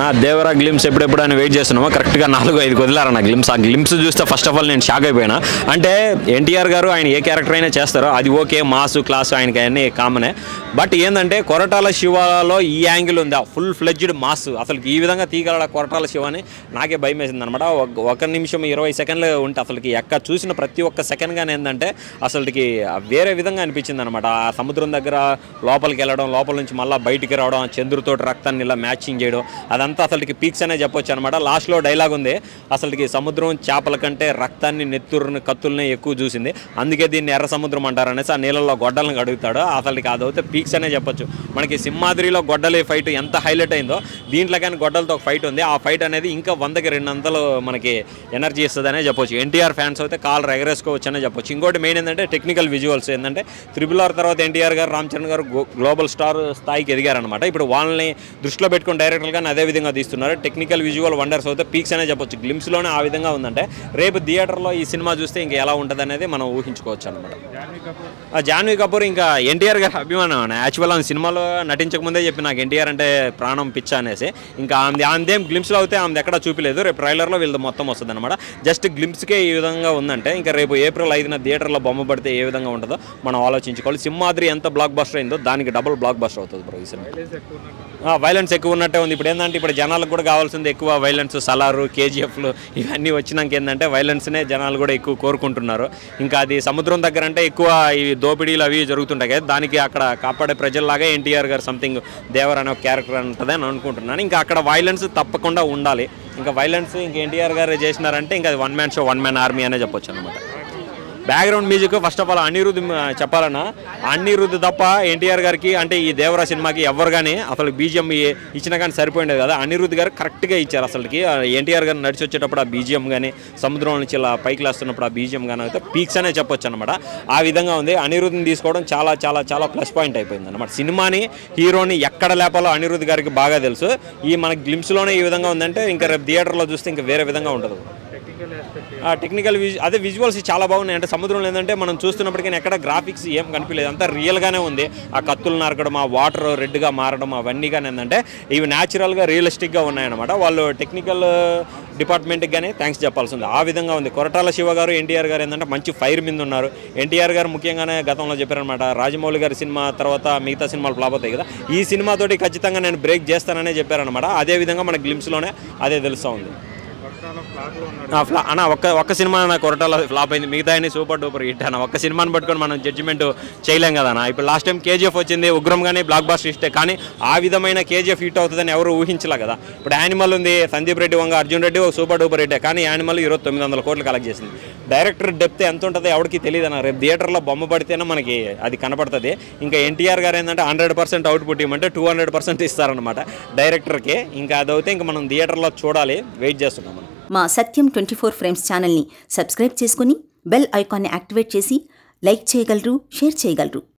నా దేవరా గ్లిమ్స్ ఎప్పుడెప్పుడు అని వెయిట్ చేస్తున్నామో కరెక్ట్గా 4-5 వదిలారన్న గ్లిమ్స్. ఆ గ్లిమ్స్ చూస్తే ఫస్ట్ ఆఫ్ ఆల్ నేను షాక్ అయిపోయినా. అంటే ఎన్టీఆర్ గారు ఆయన ఏ క్యారెక్టర్ అయినా చేస్తారో అది ఓకే, మాసు క్లాసు ఆయనకి అవన్నీ కామనే. బట్ ఏంటంటే కొరటాల శివలో ఈ యాంగిల్ ఉంది, ఫుల్ ఫ్లెడ్జ్డ్ మాస్. అసలు ఈ విధంగా తీయగల కొరటాల శివ అని నాకే భయం వేసింది అనమాట. 1 నిమిషం 20 సెకండ్లు ఉంటే అసలుకి ఎక్కడ చూసిన ప్రతి ఒక్క సెకండ్ గానే ఏంటంటే అసలుకి వేరే విధంగా అనిపించింది అనమాట. ఆ సముద్రం దగ్గర లోపలికి వెళ్ళడం, లోపల నుంచి మళ్ళీ బయటికి రావడం, చంద్రుతోటి రక్తాన్ని ఇలా మ్యాచింగ్ చేయడం, అదంతా అసలుకి పీక్స్ అనే చెప్పొచ్చు అనమాట. లాస్ట్లో డైలాగ్ ఉంది, అసలుకి సముద్రం చేపల కంటే రక్తాన్ని, నెత్తురుని, కత్తుల్ని ఎక్కువ చూసింది, అందుకే దీన్ని ఎర్ర సముద్రం అంటారు అనేసి ఆ నీళ్ళల్లో గొడ్డలను అడుగుతాడు. అసలుకి అదైతే పీక్స్ అనే చెప్పొచ్చు. మనకి సింహాద్రిలో గొడ్డలి ఫైట్ ఎంత హైలైట్ అయిందో దీంట్లో కానీ గొడ్డలతో ఒక ఫైట్ ఉంది. ఆ ఫైట్ అనేది ఇంకా 100కి 200 మనకి ఎనర్జీ ఇస్తుందనే చెప్పొచ్చు. ఎన్టీఆర్ ఫ్యాన్స్ అయితే కాలర్ ఎగరేసుకోవచ్చు అనే చెప్పొచ్చు. ఇంకోటి మెయిన్ ఏంటంటే టెక్నికల్ విజువల్స్ ఏంటంటే RRR తర్వాత ఎన్టీఆర్ గారు, రామ్ చరణ్ గారు గ్లోబల్ స్టార్ స్థాయికి ఎదిగారనమాట. ఇప్పుడు వాళ్ళని దృష్టిలో పెట్టుకుని డైరెక్టర్ గాని అదే విధంగా తీస్తున్నారు. టెక్నికల్ విజువల్ వండర్స్ అయితే పీక్స్ అనే చెప్పొచ్చు. గ్లిమ్స్లోనే ఆ విధంగా ఉందంటే రేపు థియేటర్లో ఈ సినిమా చూస్తే ఇంకా ఎలా ఉంటుంది అనేది మనం ఊహించుకోవచ్చు అనమాట. జాన్వీ కపూర్ ఇంకా ఎన్టీఆర్ గారి అభిమానం. యాక్చువల్ ఆమె సినిమాలో నటించకముందే చెప్పి నాకు ఎన్టీఆర్ అంటే ప్రాణం పిచ్చ అనేసి. ఇంకా ఆమెదేం గ్లిమ్స్లో అయితే ఆమె ఎక్కడా చూపిలేదు. రేపు ట్రైలర్లో వీళ్ళది మొత్తం వస్తుంది అనమాట. జస్ట్ గ్లిమ్స్కే ఈ విధంగా ఉందంటే ఇంకా రేపు April 5న థియేటర్లో బొమ్మ పడితే ఏ విధంగా ఉంటుందో మనం ఆలోచించుకోవాలి. సింహాద్రి ఎంత బ్లాక్ బస్టర్ అయిందో దానికి డబుల్ బ్లాక్ బస్టర్ అవుతుంది బ్రో ఈ సినిమా. వైలెన్స్ ఎక్కువ ఉన్నట్టే ఉంది. ఇప్పుడు ఏంటంటే ఇప్పుడు జనాలకు కూడా కావాల్సింది ఎక్కువ వైలెన్స్. సలారు, KGFలు ఇవన్నీ వచ్చినాక ఏంటంటే వైలెన్స్నే జనాలు కూడా ఎక్కువ కోరుకుంటున్నారు. ఇంకా అది సముద్రం దగ్గర అంటే ఎక్కువ ఈ దోపిడీలు అవి జరుగుతుంటాయి కదా, దానికి అక్కడ కాపాడే ప్రజల్లాగా ఎన్టీఆర్ గారు సంథింగ్ దేవర్ అనే ఒక క్యారెక్టర్ ఉంటుందని అనుకుంటున్నాను. ఇంకా అక్కడ వైలెన్స్ తప్పకుండా ఉండాలి. ఇంకా వైలెన్స్ ఇంకా ఎన్టీఆర్ గారు చేసినారంటే ఇంకా అది 1 మ్యాన్ షో, 1 మ్యాన్ ఆర్మీ అనే చెప్పొచ్చు అనమాట. Background music first of all Anirudh చెప్పాలన్నా, అనిరుద్ధ్ తప్ప ఎన్టీఆర్ గారికి అంటే ఈ దేవరా సినిమాకి ఎవరు కానీ అసలు బీజిఎం ఇచ్చినా కానీ సరిపోయింది కదా. అనిరుద్ధ్ గారు కరెక్ట్గా ఇచ్చారు. అసలుకి ఎన్టీఆర్ గారు నడిచి వచ్చేటప్పుడు ఆ బీజిఎం కానీ, సముద్రం నుంచి ఇలా పైకి లేస్తున్నప్పుడు ఆ బీజిఎం కానీ అయితే పీక్స్ అనే చెప్పొచ్చు అనమాట. ఆ విధంగా ఉంది. అనిరుద్ధ్ని తీసుకోవడం చాలా చాలా చాలా ప్లస్ పాయింట్ అయిపోయింది అనమాట. సినిమాని, హీరోని ఎక్కడ లేపాలో అనిరుద్ధ్ గారికి బాగా తెలుసు. ఈ మన గ్లిమ్స్లోనే ఈ విధంగా ఉందంటే ఇంకా రేపు థియేటర్లో చూస్తే ఇంకా వేరే విధంగా ఉంటుంది. టెక్నికల్ అదే విజువల్స్ చాలా బాగున్నాయి. అంటే సముద్రంలో ఏంటంటే మనం చూస్తున్నప్పటికీ ఎక్కడ గ్రాఫిక్స్ ఏం కనిపించలేదు, అంతా రియల్గానే ఉంది. ఆ కత్తులు నరకడం, ఆ వాటర్ రెడ్గా మారడం, అవన్నీ కానీ ఏంటంటే ఇవి న్యాచురల్గా రియలిస్టిక్గా ఉన్నాయన్నమాట. వాళ్ళు టెక్నికల్ డిపార్ట్మెంట్కి కానీ థ్యాంక్స్ చెప్పాల్సి ఉంది. ఆ విధంగా ఉంది. కొరటాల శివ గారు, ఎన్టీఆర్ గారు ఏంటంటే మంచి ఫైర్ మీద ఉన్నారు. ఎన్టీఆర్ గారు ముఖ్యంగానే గతంలో చెప్పారనమాట, రాజమౌళి గారి సినిమా తర్వాత మిగతా సినిమాలు ఫ్లాప్ అవుతాయి కదా, ఈ సినిమాతోటి ఖచ్చితంగా నేను బ్రేక్ చేస్తాననే చెప్పారనమాట. అదేవిధంగా మన గ్లిమ్స్లోనే అదే తెలుస్తూ ఉంది. అన్న ఒక్క సినిమా నాకు కొరటాల ఫ్లాప్ అయింది, మిగతా అన్ని సూపర్ డూపర్ హిట్ అన్న. ఒక్క సినిమాని పట్టుకొని మనం జడ్జిమెంట్ చేయలేం కదా అన్న. ఇప్పుడు లాస్ట్ టైం KGF వచ్చింది, ఉగ్రం కానీ బ్లాక్ బాస్టర్ ఇష్టే, కానీ ఆ విధమైన KGF హిట్ అవుతుందని ఎవరు ఊహించలే కదా. ఇప్పుడు యానిమల్ ఉంది, సందీప్ రెడ్డి వంగ, అర్జున్ రెడ్డి సూపర్ డూపర్ హిట్టే, కానీ యానిమల్ 900 కోట్లు కలెక్ట్ చేసింది. డైరెక్టర్ డెప్త్ ఎంత ఉంటుందో ఎవరికి తెలియదు అన్న. రేపు థియేటర్లో బొమ్మ పడితేనే మనకి అది కనపడుతుంది. ఇంకా ఎన్టీఆర్ గారు ఏంటంటే 100% అవుట్పుట్ ఇవ్వమంటే 200% ఇస్తారనమాట డైరెక్టర్కి. ఇంకా అదైతే ఇంకా మనం థియేటర్లో చూడాలి, వెయిట్ చేస్తున్నాం మనం. మా సత్యం 24 ఫ్రేమ్స్ ఛానల్ని సబ్స్క్రైబ్ చేసుకుని బెల్ ఐకాన్ని యాక్టివేట్ చేసి లైక్ చేయగలరు, షేర్ చేయగలరు.